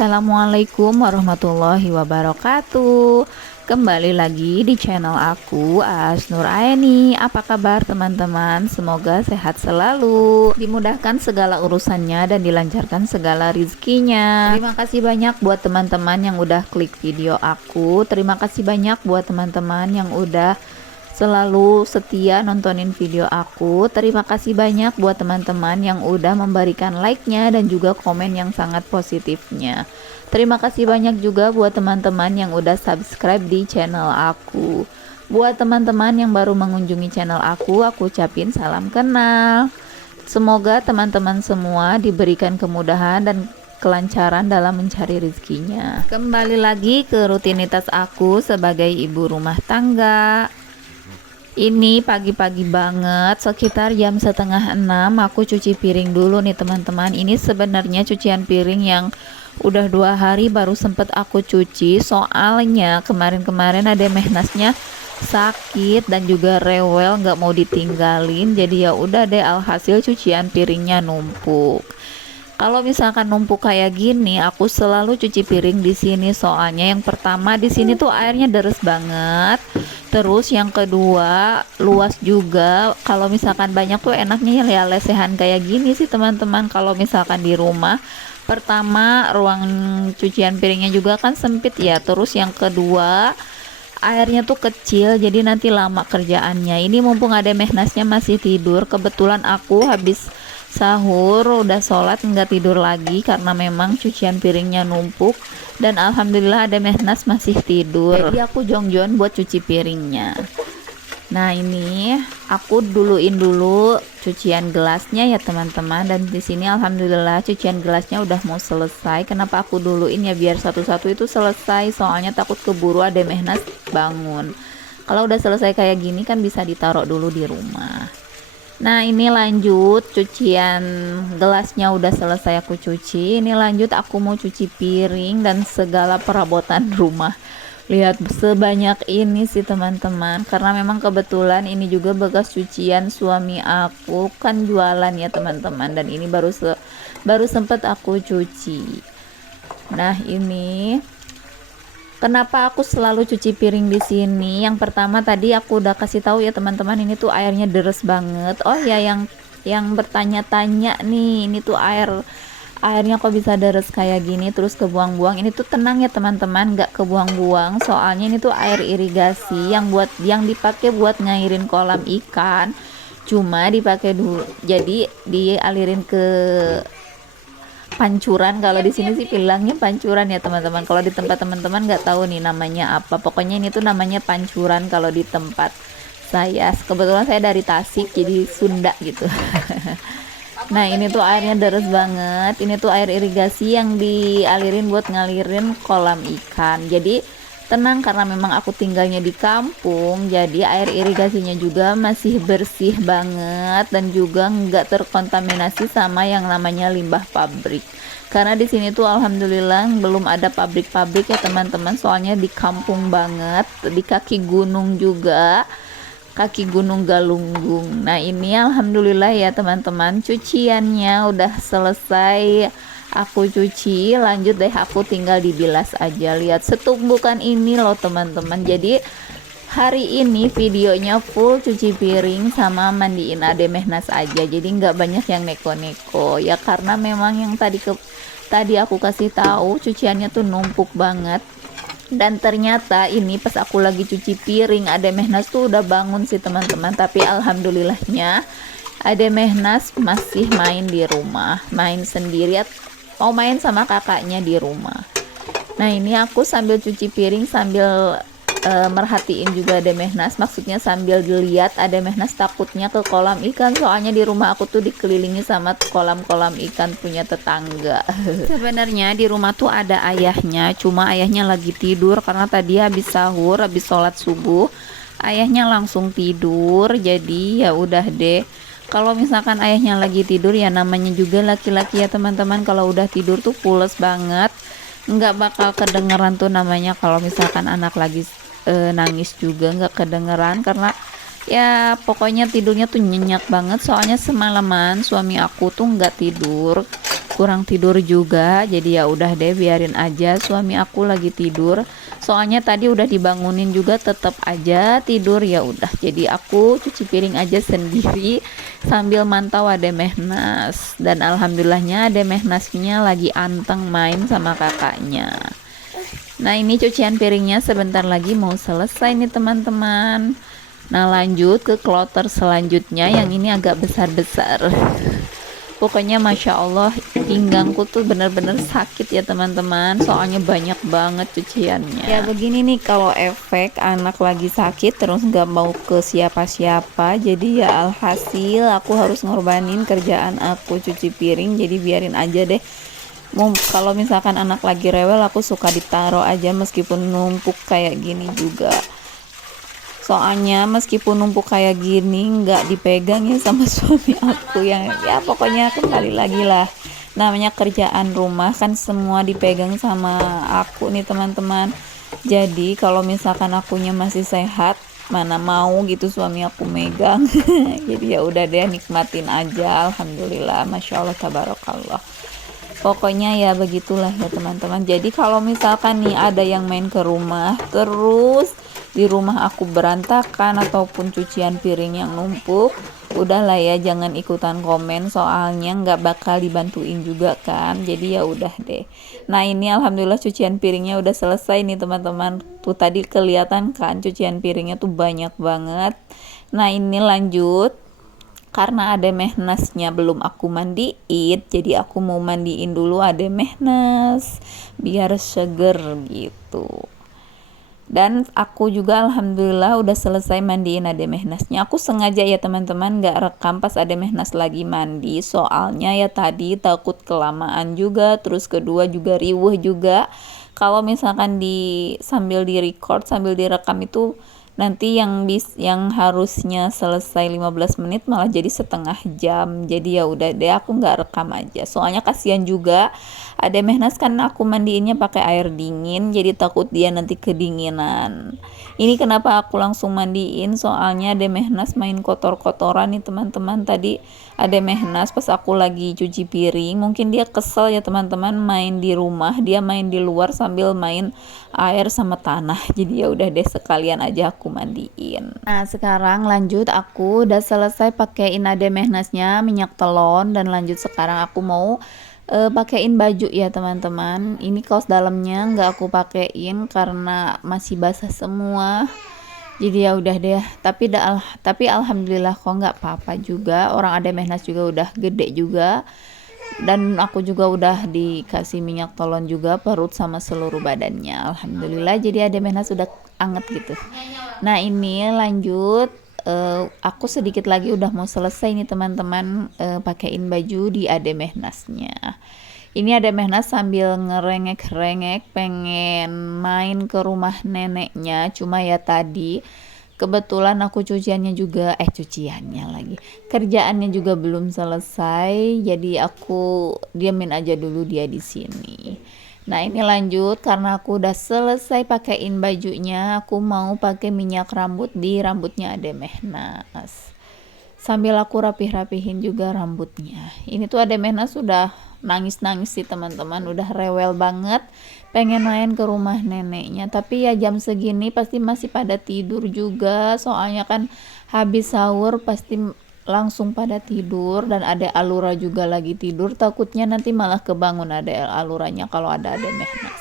Assalamualaikum warahmatullahi wabarakatuh. Kembali lagi di channel aku, As Nuraini. Apa kabar teman-teman? Semoga sehat selalu, dimudahkan segala urusannya dan dilancarkan segala rizkinya. Terima kasih banyak buat teman-teman yang udah klik video aku. Terima kasih banyak buat teman-teman yang udah selalu setia nontonin video aku. Terima kasih banyak buat teman-teman yang udah memberikan like-nya dan juga komen yang sangat positifnya. Terima kasih banyak juga buat teman-teman yang udah subscribe di channel aku. Buat teman-teman yang baru mengunjungi channel aku ucapin salam kenal. Semoga teman-teman semua diberikan kemudahan dan kelancaran dalam mencari rezekinya. Kembali lagi ke rutinitas aku sebagai ibu rumah tangga. Ini pagi-pagi banget, sekitar jam setengah 6 aku cuci piring dulu nih teman-teman. Ini sebenarnya cucian piring yang udah 2 hari baru sempet aku cuci, soalnya kemarin-kemarin ada Mehnasnya sakit dan juga rewel, nggak mau ditinggalin. Jadi ya udah deh, alhasil cucian piringnya numpuk. Kalau misalkan numpuk kayak gini, aku selalu cuci piring di sini. Soalnya yang pertama di sini tuh airnya deres banget. Terus yang kedua luas juga. Kalau misalkan banyak tuh enaknya ya lesehan kayak gini sih teman-teman. Kalau misalkan di rumah, pertama ruang cucian piringnya juga kan sempit ya. Terus yang kedua airnya tuh kecil, jadi nanti lama kerjaannya. Ini mumpung ada Mehnasnya masih tidur, kebetulan aku habis sahur udah sholat nggak tidur lagi karena memang cucian piringnya numpuk, dan alhamdulillah ada Mehnas masih tidur, jadi aku jongjon buat cuci piringnya. Nah ini aku duluin dulu cucian gelasnya ya teman-teman, dan di sini alhamdulillah cucian gelasnya udah mau selesai. Kenapa aku duluin ya, biar satu-satu itu selesai, soalnya takut keburu ada Mehnas bangun. Kalau udah selesai kayak gini kan bisa ditaruh dulu di rumah. Nah ini lanjut cucian gelasnya udah selesai aku cuci. Ini lanjut aku mau cuci piring dan segala perabotan rumah. Lihat sebanyak ini sih teman-teman, karena memang kebetulan ini juga bekas cucian suami aku, kan jualan ya teman-teman, dan ini baru sempat aku cuci. Nah ini kenapa aku selalu cuci piring di sini? Yang pertama tadi aku udah kasih tahu ya teman-teman, ini tuh airnya deres banget. Oh ya, yang bertanya-tanya nih, ini tuh airnya kok bisa deres kayak gini terus kebuang-buang. Ini tuh tenang ya teman-teman, nggak kebuang-buang. Soalnya ini tuh air irigasi yang dipakai buat ngairin kolam ikan. Cuma dipakai dulu, jadi dialirin ke pancuran. Kalau di sini sih bilangnya pancuran ya teman-teman. Kalau di tempat teman-teman nggak tahu nih namanya apa. Pokoknya ini tuh namanya pancuran kalau di tempat saya. Kebetulan saya dari Tasik, jadi Sunda gitu. Nah ini tuh airnya deres banget. Ini tuh air irigasi yang dialirin buat ngalirin kolam ikan. Jadi tenang, karena memang aku tinggalnya di kampung, jadi air irigasinya juga masih bersih banget dan juga nggak terkontaminasi sama yang namanya limbah pabrik. Karena di sini tuh alhamdulillah belum ada pabrik-pabrik ya teman-teman, soalnya di kampung banget, di kaki gunung juga, kaki gunung Galunggung. Nah ini alhamdulillah ya teman-teman, cuciannya udah selesai aku cuci. Lanjut deh, aku tinggal dibilas aja. Lihat setumbukan ini loh teman-teman. Jadi hari ini videonya full cuci piring sama mandiin ade Mehnas aja, jadi nggak banyak yang neko-neko ya, karena memang yang tadi aku kasih tahu cuciannya tuh numpuk banget. Dan ternyata ini pas aku lagi cuci piring, ade Mehnas tuh udah bangun sih teman-teman, tapi alhamdulillahnya ade Mehnas masih main di rumah, main sendiri, mau main sama kakaknya di rumah. Nah ini aku sambil cuci piring sambil merhatiin juga ada Mehnas, maksudnya sambil dilihat ada Mehnas takutnya ke kolam ikan, soalnya di rumah aku tuh dikelilingi sama kolam-kolam ikan punya tetangga. Sebenarnya di rumah tuh ada ayahnya, cuma ayahnya lagi tidur karena tadi habis sahur, habis sholat subuh, ayahnya langsung tidur. Jadi ya udah deh, kalau misalkan ayahnya lagi tidur ya namanya juga laki-laki ya teman-teman, kalau udah tidur tuh pules banget, nggak bakal kedengeran tuh namanya kalau misalkan anak lagi nangis juga nggak kedengeran, karena ya pokoknya tidurnya tuh nyenyak banget. Soalnya semalaman suami aku tuh nggak tidur, kurang tidur juga, jadi ya udah deh biarin aja suami aku lagi tidur. Soalnya tadi udah dibangunin juga tetap aja tidur, ya udah. Jadi aku cuci piring aja sendiri sambil mantau Ade Mehnas. Dan alhamdulillahnya Ade Mehnasnya lagi anteng main sama kakaknya. Nah ini cucian piringnya sebentar lagi mau selesai nih teman-teman. Nah lanjut ke kloter selanjutnya, yang ini agak besar-besar. Pokoknya Masya Allah pinggangku tuh bener-bener sakit ya teman-teman, soalnya banyak banget cuciannya. Ya begini nih kalau efek anak lagi sakit terus gak mau ke siapa-siapa, jadi ya alhasil aku harus ngorbanin kerjaan aku cuci piring, jadi biarin aja deh. Kalau misalkan anak lagi rewel aku suka ditaro aja meskipun numpuk kayak gini juga. Soalnya meskipun numpuk kayak gini nggak dipegang ya sama suami aku, yang ya pokoknya kembali lagi lah, namanya kerjaan rumah kan semua dipegang sama aku nih teman-teman. Jadi kalau misalkan akunya masih sehat, mana mau gitu suami aku megang. Jadi ya udah deh, nikmatin aja. Alhamdulillah, Masya Allah, tabarakallah. Pokoknya ya begitulah ya teman-teman. Jadi kalau misalkan nih ada yang main ke rumah terus di rumah aku berantakan ataupun cucian piring yang numpuk, udahlah ya jangan ikutan komen, soalnya nggak bakal dibantuin juga kan. Jadi ya udah deh. Nah ini alhamdulillah cucian piringnya udah selesai nih teman-teman. Tuh tadi kelihatan kan cucian piringnya tuh banyak banget. Nah ini lanjut, karena Ade Mehnasnya belum aku mandiin, jadi aku mau mandiin dulu Ade Mehnas biar seger gitu. Dan aku juga alhamdulillah udah selesai mandiin Ade Mehnasnya. Aku sengaja ya teman-teman gak rekam pas Ade Mehnas lagi mandi, soalnya ya tadi takut kelamaan juga, terus kedua juga riweh juga. Kalau misalkan sambil di record sambil direkam itu nanti yang harusnya selesai 15 menit malah jadi setengah jam. Jadi ya udah deh aku nggak rekam aja, soalnya kasihan juga Ade Mehnas kan aku mandiinnya pakai air dingin, jadi takut dia nanti kedinginan. Ini kenapa aku langsung mandiin, soalnya Ade Mehnas main kotor-kotoran nih teman-teman. Tadi Ade Mehnas pas aku lagi cuci piring, mungkin dia kesel ya teman-teman, main di rumah, dia main di luar sambil main air sama tanah. Jadi ya udah deh sekalian aja aku mandiin. Nah sekarang lanjut, aku udah selesai pakein Ade Mehnasnya minyak telon, dan lanjut sekarang aku mau pakein baju ya teman-teman. Ini kaos dalamnya nggak aku pakein karena masih basah semua, jadi ya udah deh. Tapi alhamdulillah kok nggak apa-apa juga, orang Ade Mehnas juga udah gede juga, dan aku juga udah dikasih minyak telon juga perut sama seluruh badannya, alhamdulillah. Jadi Ade Mehnas udah anget gitu. Nah ini lanjut, aku sedikit lagi udah mau selesai nih teman-teman, pakein baju di Ade Mehnasnya. Ini Ade Mehnas sambil ngerengek-rengek pengen main ke rumah neneknya, cuma ya tadi kebetulan aku kerjaannya juga belum selesai, jadi aku diamin aja dulu dia di sini. Nah ini lanjut, karena aku udah selesai pakein bajunya, aku mau pakai minyak rambut di rambutnya Ade Mehnas. Sambil aku rapih-rapihin juga rambutnya. Ini tuh Ade Mehnas udah nangis-nangis sih teman-teman, udah rewel banget pengen main ke rumah neneknya. Tapi ya jam segini pasti masih pada tidur juga, soalnya kan habis sahur pasti langsung pada tidur, dan ada Alura juga lagi tidur, takutnya nanti malah kebangun ada Aluranya kalau ada Ade Mehnas.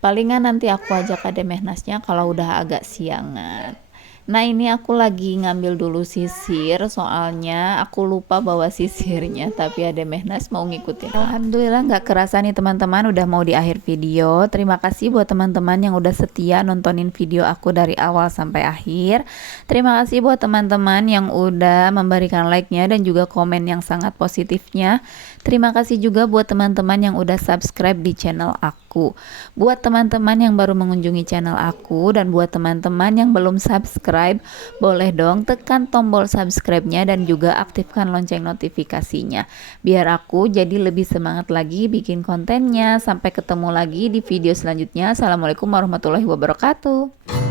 Palingan nanti aku ajak Ade Mehnasnya kalau udah agak siangan. Nah ini aku lagi ngambil dulu sisir, soalnya aku lupa bawa sisirnya, tapi Ade Mehnas mau ngikutin. Alhamdulillah nggak kerasa nih teman-teman udah mau di akhir video. Terima kasih buat teman-teman yang udah setia nontonin video aku dari awal sampai akhir. Terima kasih buat teman-teman yang udah memberikan like-nya dan juga komen yang sangat positifnya. Terima kasih juga buat teman-teman yang udah subscribe di channel aku. Buat teman-teman yang baru mengunjungi channel aku, dan buat teman-teman yang belum subscribe, boleh dong tekan tombol subscribe-nya dan juga aktifkan lonceng notifikasinya, biar aku jadi lebih semangat lagi bikin kontennya. Sampai ketemu lagi di video selanjutnya. Assalamualaikum warahmatullahi wabarakatuh.